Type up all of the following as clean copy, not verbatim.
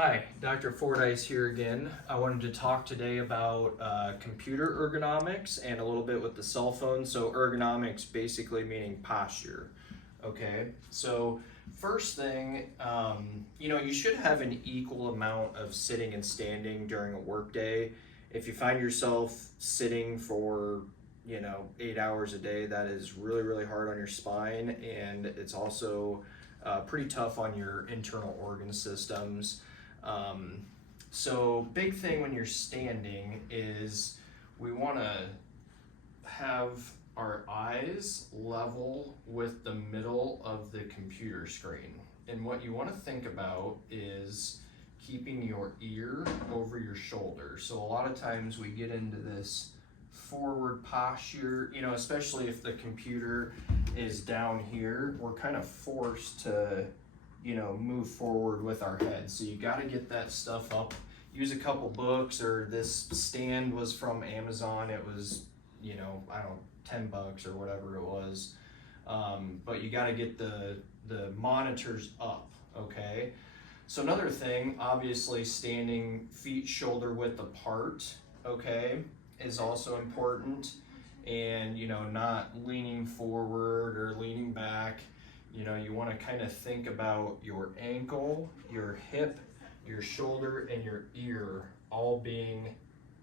Hi, Dr. Fordyce here again. I wanted to talk today about computer ergonomics and a little bit with the cell phone. So ergonomics basically meaning posture. Okay, so first thing, you should have an equal amount of sitting and standing during a workday. If you find yourself sitting for 8 hours a day, that is really, really hard on your spine, and it's also pretty tough on your internal organ systems. So big thing when you're standing is we want to have our eyes level with the middle of the computer screen. And what you want to think about is keeping your ear over your shoulder. So a lot of times we get into this forward posture, especially if the computer is down here, we're kind of forced to move forward with our head. So you got to get that stuff up. Use a couple books, or this stand was from Amazon. It was, I don't know, $10 or whatever it was. But you got to get the monitors up, okay? So another thing, obviously standing feet shoulder width apart, okay, is also important. And, not leaning forward or leaning back. You want to kind of think about your ankle, your hip, your shoulder, and your ear all being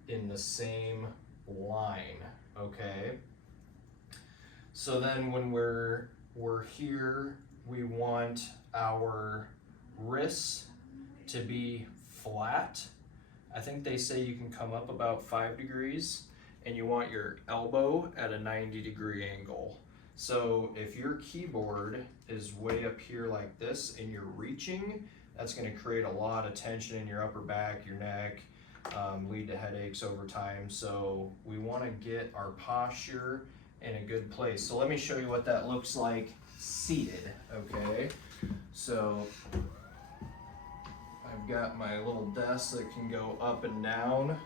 in the same line, okay? So then when we're here, we want our wrists to be flat. I think they say you can come up about 5 degrees, and you want your elbow at a 90-degree angle. So if your keyboard is way up here like this and you're reaching, that's going to create a lot of tension in your upper back, your neck, lead to headaches over time. So we want to get our posture in a good place. So let me show you what that looks like seated, okay? So I've got my little desk that can go up and down.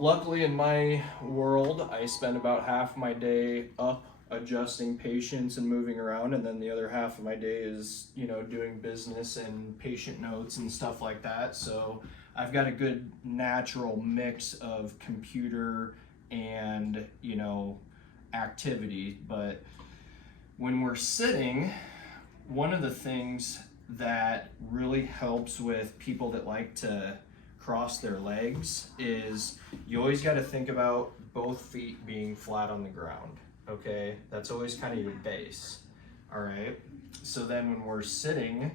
Luckily in my world, I spend about half my day up adjusting patients and moving around, and then the other half of my day is doing business and patient notes and stuff like that. So I've got a good natural mix of computer and activity. But when we're sitting, one of the things that really helps with people that like to cross their legs is you always got to think about both feet being flat on the ground. Okay, that's always kind of your base. All right, so then when we're sitting,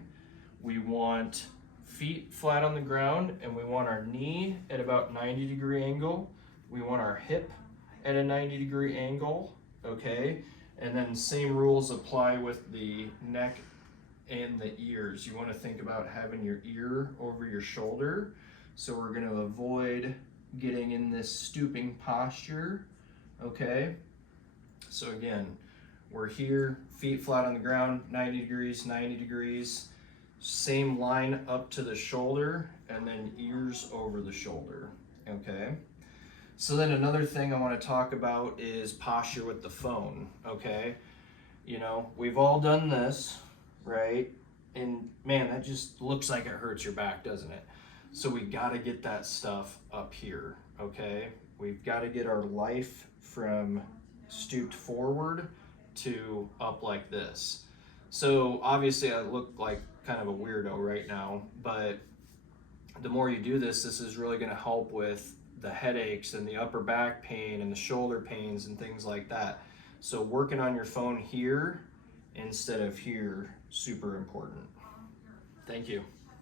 we want feet flat on the ground, and we want our knee at about 90-degree angle. We want our hip at a 90-degree angle, okay? And then same rules apply with the neck and the ears. You want to think about having your ear over your shoulder. So we're going to avoid getting in this stooping posture, okay? So again, we're here, feet flat on the ground, 90 degrees, 90 degrees, same line up to the shoulder, and then ears over the shoulder, okay? So then another thing I want to talk about is posture with the phone, okay? We've all done this, right? And man, that just looks like it hurts your back, doesn't it? So we got to get that stuff up here, okay? We've got to get our life from stooped forward to up like this. So obviously I look like kind of a weirdo right now, but the more you do this, this is really going to help with the headaches and the upper back pain and the shoulder pains and things like that. So working on your phone here instead of here, super important. Thank you.